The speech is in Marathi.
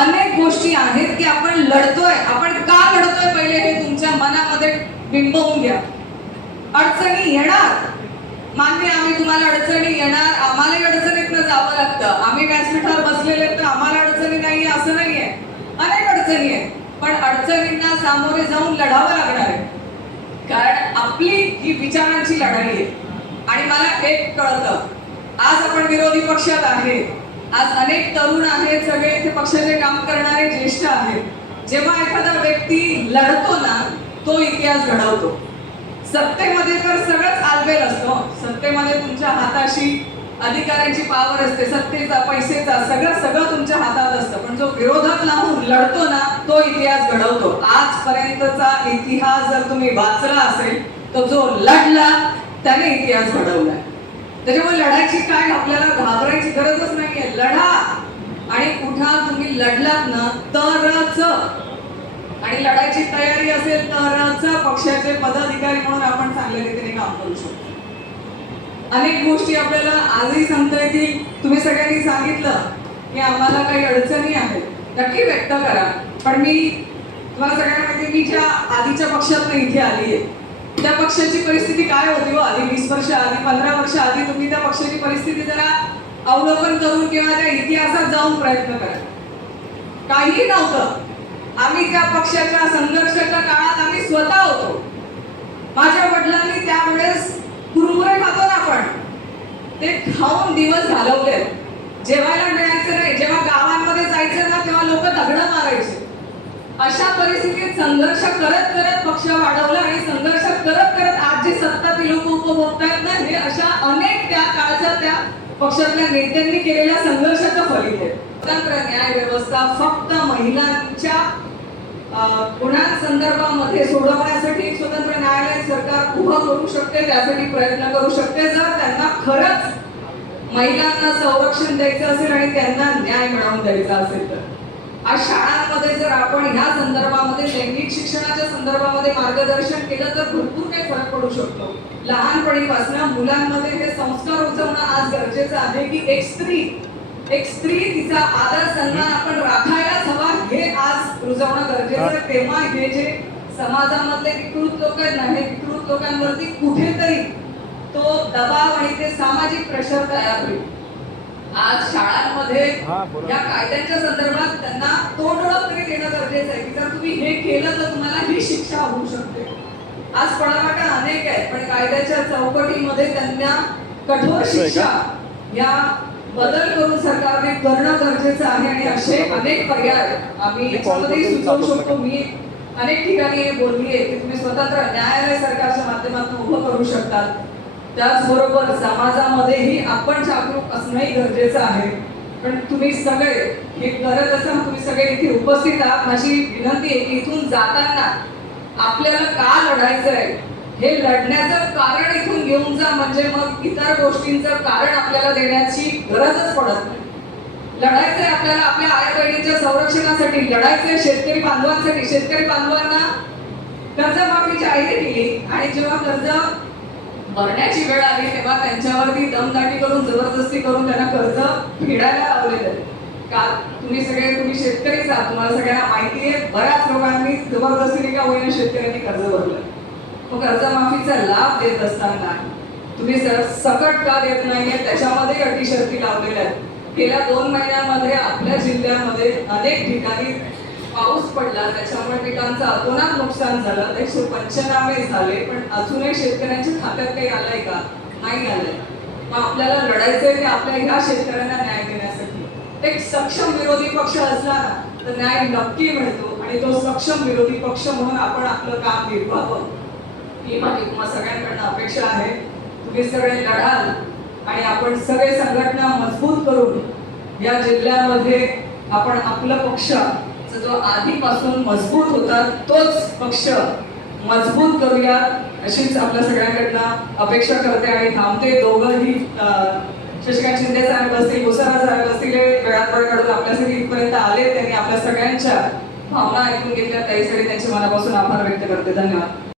अनेक गोष्टी आहेत की आपण लढतोय. आपण का लढतोय पहिले हे तुमच्या मनामध्ये बिंबवून घ्या. अडचणी येणार, मान्य, आम्ही तुम्हाला अडचणी येणार, आम्हालाही अडचणीतनं जावं लागतं. आम्ही व्यासपीठावर बसलेले तर आम्हाला अडचणी नाहीये असं नाहीये, अनेक अडचणी आहेत. पण अडचणींना सामोरे जाऊन लढावं लागणार आहे, कारण आपली ही विचारांची लढाई आहे. आणि मला एक कळतं, आज आपण विरोधी पक्षात आहे, आज अनेक तरुण आहेत, सगळे इथे पक्षाचे काम करणारे ज्येष्ठ आहेत. जेव्हा एखादा व्यक्ती लढतो ना, तो इतिहास घडवतो. सत्तेमध्ये तर सगळंच आलबेल असतो. सत्तेमध्ये तुमच्या हाताशी अधिकाऱ्यांची पावर असते, सत्तेचा, पैसेचा, सगळं तुमच्या हातात असतं. पण जो विरोधात लावून लढतो ना, तो इतिहास घडवतो. आजपर्यंतचा इतिहास जर तुम्ही वाचला असेल तर जो लढला त्याने इतिहास घडवलाय. त्याच्यामुळे लढायची काय, आपल्याला घाबरायची गरजच नाहीये. लढा आणि उठा. तुम्ही लढलात ना तरच, आणि लढायची तयारी असेल तरच पक्षाचे पदाधिकारी म्हणून आपण चांगल्या रीतीने काम करू शकतो. अनेक गोष्टी आपल्याला आजही सांगता येतील. तुम्ही सगळ्यांनी सांगितलं की आम्हाला काही अडचणी आहेत, नक्की व्यक्त करा. पण मी तुम्हाला सगळ्यांना माहिती, मी ज्या आधीच्या पक्षात इथे आली आहे, त्या पक्षाची परिस्थिती काय होती हो आधी, 20 वर्ष आधी, 15 वर्ष आधी. तुम्ही त्या पक्षाची परिस्थिती जरा अवलोकन करून किंवा त्या इतिहासात जाऊन प्रयत्न करा. काही नव्हतं. आम्ही त्या पक्षाच्या संघर्षाच्या काळात आम्ही स्वतः होतो. माझ्या वडिलांनी त्यावेळेस कुरमुरे खातो ना आपण, ते खाऊन दिवस घालवले. जेवायला मिळायचं नाही, जेव्हा गावांमध्ये जायचं ना तेव्हा लोक दगडं मारायचे. अशा परिस्थितीत संघर्ष करत करत पक्ष वाढवला आणि संघर्ष करत करत आज जी सत्ता ती लोक उपभोगतायत ना, हे अशा अनेक त्या काळच्या त्या पक्षातल्या नेत्यांनी केलेल्या संघर्षाचं फलित आहे. स्वतंत्र न्याय व्यवस्था फक्त महिलांच्या गुन्ह्यांसंदर्भामध्ये सोडवण्यासाठी स्वतंत्र न्यायालय सरकार उभं करू शकते, त्यासाठी प्रयत्न करू शकते, जर त्यांना खरंच महिलांना संरक्षण द्यायचं असेल आणि त्यांना न्याय मिळवून द्यायचा असेल तर. आज शाळांमध्ये जर आपण ह्या संदर्भामध्ये लैंगिक शिक्षणाच्या संदर्भामध्ये मार्गदर्शन केलं तर भरपूर काही फरक पडू शकतो. लहानपणीपासून मुलांमध्ये हे संस्कार रुजवणं आज गरजेचं आहे की एक स्त्री तिचा आदर सन्मान आपण राखायलाच हवा, हे आज रुजवणं गरजेचं आहे. तेव्हा हे जे समाजामधले विकृत लोक आहेत ना, हे विकृत लोकांवरती कुठेतरी तो दबाव आणि ते सामाजिक प्रेशर तयार होईल. आज शाळांमध्ये या कायद्यांच्या संदर्भात त्यांना तोंडओळख तरी देणं गरजेचं आहे की जर तुम्ही हे केलं तर तुम्हाला ही शिक्षा होऊ शकते. आज पळापळ अनेक आहेत, पण कायद्याच्या चौकटीमध्ये त्यांना कठोर शिक्षा या बदल करून सरकारने करणं गरजेचं आहे. आणि असे अनेक पर्याय आम्ही याच्यामध्ये सुचवू शकतो. मी अनेक ठिकाणी बोलली आहे की तुम्ही स्वतंत्र न्यायालय सरकारच्या माध्यमातून उभं करू शकतात. त्याचबरोबर समाजामध्येही आपण जागरूक असणंही गरजेचं आहे. पण तुम्ही सगळे हे करत असाल, तुम्ही सगळे इथे उपस्थित आहात. माझी विनंती आहे की इथून जाताना आपल्याला का लढायचंय हे लढण्याचं कारण इथून घेऊन जा, म्हणजे मग इतर गोष्टींचं कारण आपल्याला देण्याची गरजच पडत नाही. लढायचंय आपल्याला आपल्या आया बहिणींच्या संरक्षणासाठी, लढायचंय शेतकरी बांधवांसाठी. शेतकरी बांधवांना कर्जमाफी जाहीर केली आणि जेव्हा कर्ज भरण्याची वेळ आली तेव्हा त्यांच्यावरती दमदाटी करून, जबरदस्ती करून त्यांना कर्ज फेडायला लावलेलं. का तुम्ही शेतकरीच आहात, तुम्हाला सगळ्यांना माहिती आहे. बऱ्याच लोकांनी जबरदस्तीने का होईना शेतकऱ्यांनी कर्ज भरलं. मग कर्जमाफीचा लाभ देत असताना तुम्ही सकट का देत नाहीये, त्याच्यामध्ये अटी शर्ती लावलेल्या आहेत. गेल्या 2 महिन्यामध्ये आपल्या जिल्ह्यामध्ये अनेक ठिकाणी पाऊस पडला, त्याच्यामुळे पिकांचं अतोनात नुकसान झालं. 195 झाले, पण अजूनही शेतकऱ्यांच्या खात्यात काही आलंय का? नाही आलंय. मग आपल्याला लढायचंय ते आपल्या ह्या शेतकऱ्यांना न्याय देण्यासाठी. एक सक्षम विरोधी पक्ष असला ना तर न्याय नक्की मिळतो, आणि तो सक्षम विरोधी पक्ष म्हणून आपण आपलं काम निर्वाहावं ही माझी तुम्हाला सगळ्यांकडनं अपेक्षा आहे. तुम्ही सगळे लढाल आणि आपण सगळे संघटना मजबूत करून या जिल्ह्यामध्ये आपण आपला पक्ष जो आधीपासून मजबूत होता तोच पक्ष मजबूत करूया, अशीच आपल्या सगळ्यांकडनं अपेक्षा करते आणि थांबते. दोघंही शशिकांत शिंदे साहेब असतील, भुसारा साहेब असतील, वेळात वेळ काढून आपल्यासाठी इथपर्यंत आले. त्यांनी आपल्या सगळ्यांच्या भावना ऐकून घेतल्या, त्यासाठी त्यांचे मनापासून आभार व्यक्त करते. धन्यवाद.